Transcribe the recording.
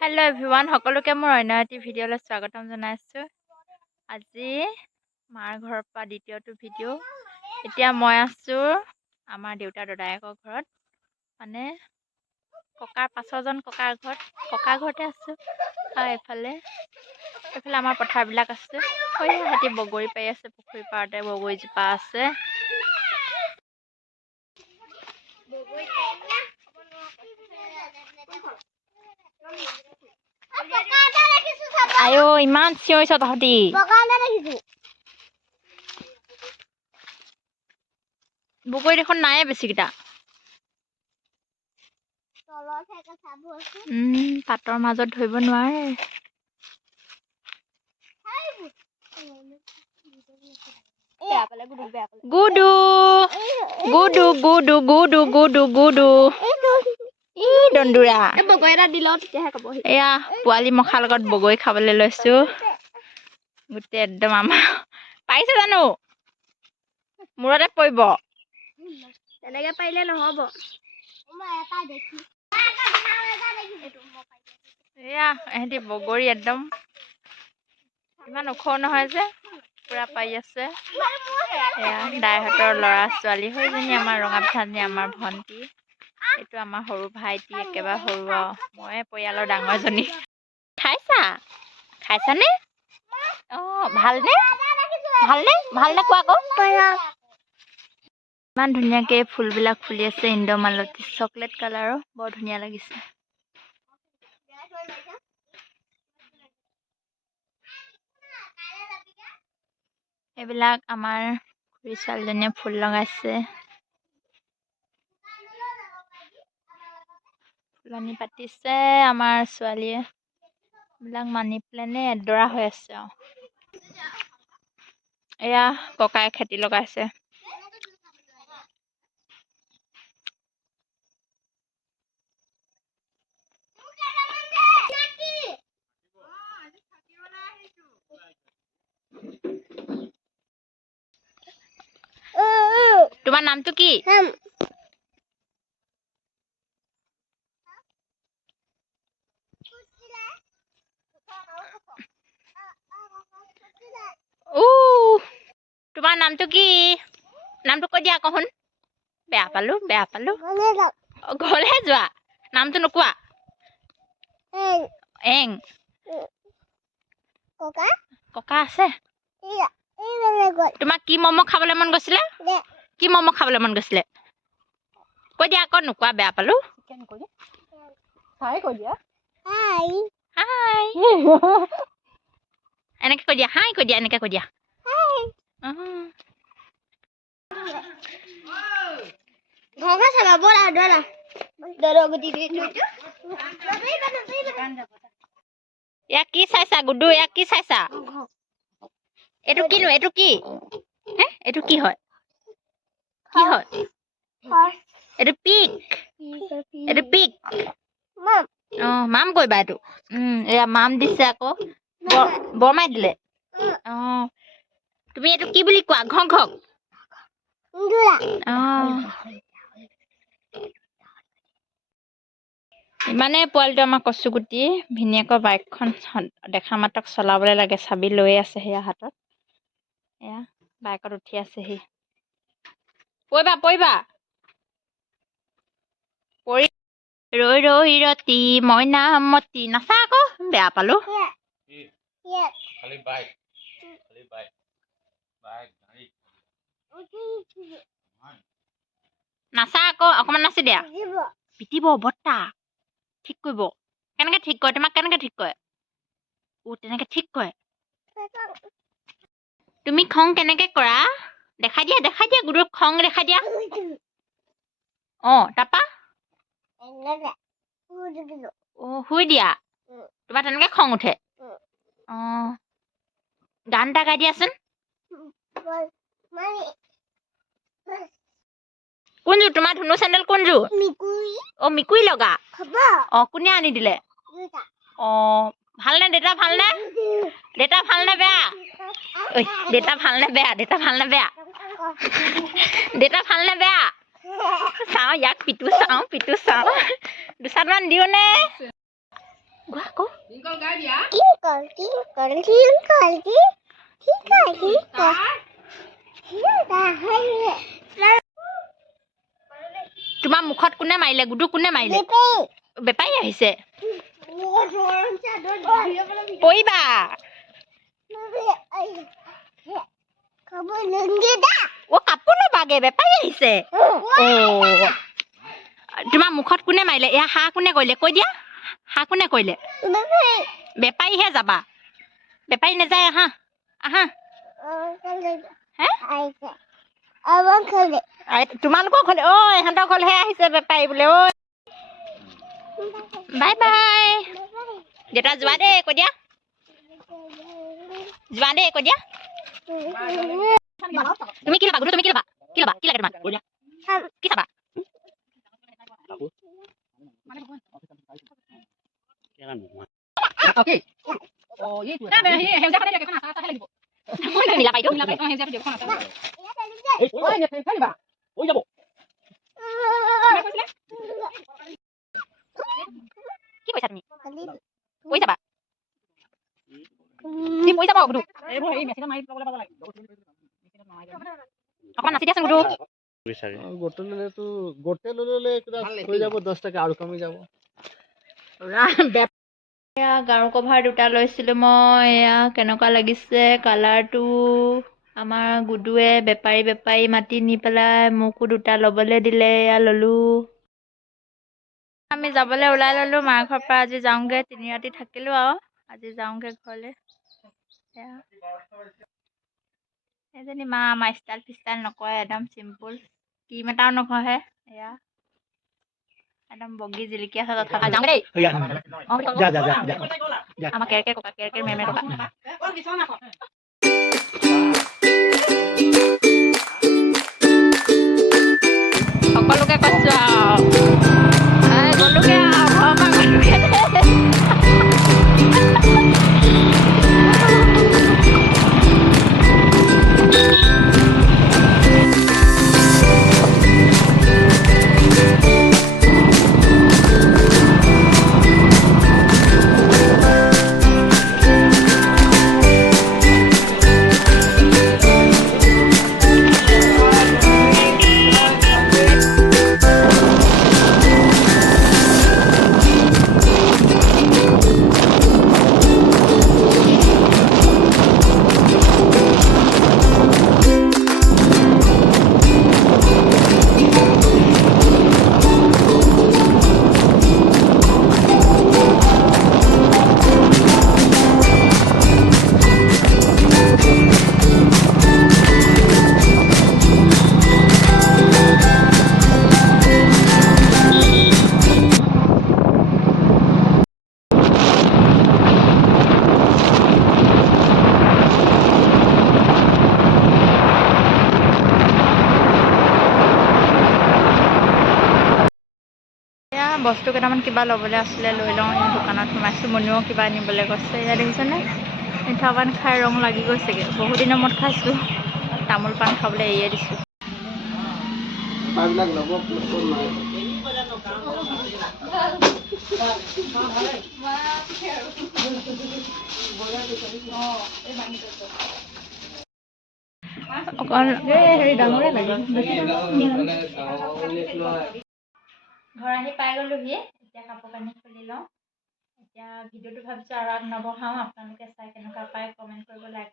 Hello' everyone, সকলোকে মোৰ অন্য এটি ভিডিঅ'লৈ স্বাগতম জনাইছোঁ। আজি মাৰ ঘৰৰ পৰা দ্বিতীয়টো ভিডিঅ'। এতিয়া মই আছোঁ আমাৰ দেউতাৰ দদায়েকৰ ঘৰত, মানে ককাৰ 5জন ককাৰ ঘৰত। ককাৰ ঘৰতে আছোঁ। আৰু এইফালে আমাৰ পথাৰবিলাক আছে। সিহঁতি বগৰী পাৰি আছে, পুখুৰী পাৰতে বগৰীজোপা আছে। আইও ইমান চিঞৰিছ তহঁতি। বগৰী দেখোন নাইয়ে বেছিকেইটা। পাতৰ মাজত ধৰিব নোৱাৰে। গুডু গুডু গুডু গুডু গুডু গুডু ই দন্দুৰা বগৰী এটা দিল তেতিয়াহে কবহি। এয়া পোৱালি মখাৰ লগত বগৰী খাবলৈ লৈছো। গোটেই একদম আমাৰ পাৰিছে জানো? মূৰতে পৰিব। তেনেকে পাৰিলে নহব। এয়া এহেঁতি বগৰী একদম ইমান ওখও নহয় যে পুৰা পাৰি আছে। এয়া দাইহঁতৰ ল'ৰা ছোৱালী, সেইজনী আমাৰ ৰঙা পিঠাজনী আমাৰ ভণ্টি, এইটো আমাৰ সৰু ভাইটি, একেবাৰে সৰু আৰু মই পৰিয়ালৰ ডাঙৰজনী। খাইছানে? অঁ ভালনে? ভালনে? ভালনে কোৱা আকৌ? ইমান ধুনীয়াকে ফুলবিলাক ফুলি আছে, ইন্দ্ৰমালতী চকলেট কালাৰৰ, বৰ ধুনীয়া লাগিছে। এইবিলাক আমাৰ খুৰী ছোৱালীজনীয়ে ফুল লগাইছে। ফুলনি পাতিছে আমাৰ ছোৱালীয়ে। এইবিলাক মানি প্লেনে এডৰা হৈ আছে আৰু। এয়া ককাই খেতি লগাইছে। তোমাৰ নামটো কি? তোমাৰ নামটো কি? নামটো কৈ দিয়া আকৌ শুন। বেয়া পালো। ঘৰলেহে যোৱা। নামটো নোকোৱা? এং। ককা আছে? তোমাক কি ম'ম' খাবলৈ মন গৈছিলে? কি ম'ম' খাবলৈ মন গৈছিলে? কৈ দিয়া আকৌ, নোকোৱা বেয়া পালো। হাই কৈ দিয়া। হাই। এনেকে কৈ দিয়া, হাই কৈ দিয়া, এনেকে কৈ দিয়া। ইয়াক কি চাইছা গুডু? ইয়াক কি চাইছা? এইটো কিনো? এইটো কি? এইটো কি হয়? কি হয়? এইটো পিক। এইটো পিক। অঁ মাম কৰিবা এইটো। এয়া মাম দিছে আকৌ। বৰমাই দিলে। অঁ তুমি এইটো কি বুলি কোৱা? ঘক ঘক। ইমানে পোৱালিটো আমাৰ কচুগুটি, ভিনীয়েকৰ বাইকখন দেখা মাত্ৰক চলাবলৈ লাগে, চাবি লৈ আছে সেয়া হাতত। এয়া বাইকত উঠি আছেহি। পৰিবা। ৰৈ ৰৈ ৰতি মইনামতি, নাচা আকৌ, বেয়া পালো। নাচা আকৌ, অকমান নাচি দিয়া। পিটিব বৰ্তা। ঠিক কৰিব। কেনেকে ঠিক কৰে? তোমাক কেনেকে ঠিক কৰে? তেনেকে ঠিক কৰে। তুমি খং কেনেকে কৰা? দেখাই দিয়া গুৰুক খং দেখাই দিয়া। তাৰপা? শুই দিয়া। তোমাৰ তেনেকে খং উঠে? গান এটা গাই দিয়াচোন। কোনযোৰ? তোমাৰ ধুনু চেণ্ডেল কোনযোৰ? মিকুৰী লগা। কোনে আনি দিলে? ভালনে দেউতা? ভালনে? দেউতা ভালনে বেয়া? দেউতা ভালনে বেয়া? দেউতা ভালনে বেয়া? দেউতা ভালনে বেয়া? চাওঁ ইয়াক পিটো চাওঁ। দুচাটমান দিওঁনে? তোমাৰ মুখত কোনে মাৰিলে গুডু কোনে মাৰিলে বেপাৰী আহিছে পৰিবা অ কাপোৰ নবাগে বেপাৰী আহিছে তোমাৰ মুখত কোনে মাৰিলে এয়া হাঁহ কোনে কৰিলে কৈ দিয়া হাঁহ কোনে কৰিলে বেপাৰীহে যাবা বেপাৰী নাযায় আহা আহা তোমালোকৰ ঘৰলে অ ইহঁতৰ ঘৰলেহে আহিছে বেপাৰী বোলে ঐ বাই বাই দেউতা যোৱা দেই কৈ দিয়া যোৱা দেই কৈ দিয়া তুমি কি ল'বা গুৰু তুমি কি ল'বা কি ল'বা কি লাগে তোমাক কি চাবা কি কৈছা তুমি কৈ যাবা তুমি কৈ যাবা গুৰু অকমান নাচি দিয়াচোন গুৰু গোটে ললে হৈ যাব 10 টাকা আৰু কমি যাব এয়া গাৰু কভাৰ দুটা লৈছিলোঁ মই এয়া কেনেকুৱা লাগিছে কালাৰটো আমাৰ গুডুৱে বেপাৰী মাতি নি পেলাই মোকো দুটা ল'বলৈ দিলে এয়া ল'লোঁ আমি যাবলৈ ওলাই ল'লোঁ মাৰ ঘৰৰ পৰা আজি যাওঁগৈ 3 ৰাতি থাকিলোঁ আৰু আজি যাওঁগৈ ঘৰলৈ এয়া এজনী মা আমাৰ ষ্টাইল ফিষ্টাইল নকৰে একদম চিম্পুল ক্ৰীম এটাও নঘহে এয়া একদম বগী জিলিকি আছে তথা যাওঁ দেই আমাৰ কেৰকেৰ ককা কেৰকেৰ মেমে ককা সকলোকে কৈছো আৰু গলোগে বস্তু কেইটামান কিবা ল'বলৈ আছিলে লৈ লওঁ এই দোকানত সোমাইছোঁ মনুও কিবা আনিবলৈ গৈছে এয়া দেখিছেনে মিঠা পান খাই ৰং লাগি গৈছেগৈ বহুত দিনৰ মূৰত খাইছোঁ তামোল পাণ খাবলৈ এৰিয়ে দিছোঁ অকণ হেৰি ডাঙৰে লাগে ঘৰ আহি পাই গ'লোহি এতিয়া কাপোৰ কানি খুলি লওঁ এতিয়া ভিডিঅ'টো ভাবিছোঁ আৰু আগ নবঢ়াওঁ আপোনালোকে চাই কেনেকুৱা পায় কমেণ্ট কৰিব লাইক